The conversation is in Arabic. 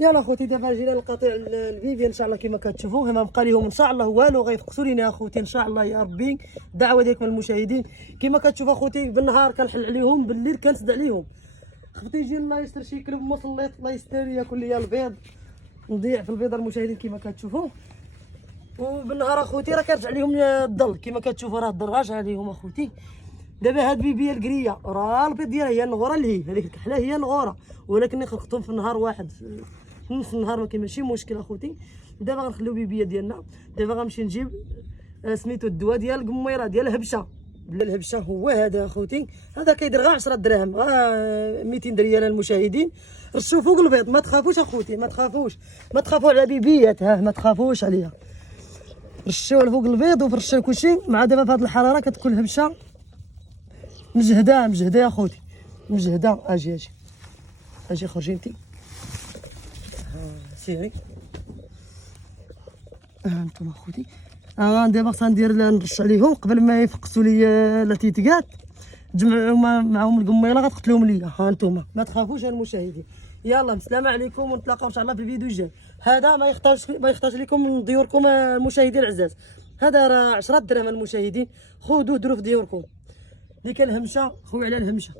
يلا خوتي دابا جينا لقطيع البيبي ان شاء الله كما كتشوفوا. ما بقى لهم ان شاء الله والو، غيفقسوا لينا اخوتي ان شاء الله يا ربي. دعوه ديالكم المشاهدين كما كتشوفوا اخوتي، بالنهار كنحل عليهم، بالليل كنسد عليهم. خفتي يجي الله يستر شي كلب مسلط الله يستر ياكل ليا البيض، نضيع في البيض المشاهدين كما كتشوفوا. وبالنهار اخوتي راه كيرجع لهم الظل كما كتشوفوا، راه الظل راجع عليهم اخوتي. دابا هاد بيبيه الكريه راه البيض ديالها هي النغوره اللي هي هذيك الكحله هي النغوره، ولكن خلقتهم في النهار واحد في نص النهار ما كاين ماشي مشكل اخوتي. دابا غنخليو بيبيه ديالنا. دابا غنمشي نجيب سميتو الدواء ديال القميره ديال الهبشه. بلا الهبشه هو هذا اخوتي، هذا كيدير غير 10 دراهم، 200 ريال المشاهدين. رشوا فوق البيض، ما تخافوش اخوتي، ما تخافوش، ما تخافوا على بيبيات، ما تخافوش عليها. رشوا فوق البيض وفرشوا كلشي. مع دابا في هذه الحراره كتكون الهبشه مجهده مجهده يا خوتي، مجهده. اجي خرجي انتي، سيري. انتم اخوتي دابا خصنا ندير نرش عليهم قبل ما يفقسوا لي لاتيتيات. تجمعوا معهم القميله غتقتلهم ليا. ها انتم ما تخافوش يا المشاهدين. يلا السلام عليكم، ونتلاقاو ان شاء الله في الفيديو الجاي. هذا ما يختارش لكم من ديوركم المشاهدين العزاز. هذا راه 10 دراهم المشاهدين، خذوه ديروه في ديوركم. اللي كان همشه خويا على الهمشه.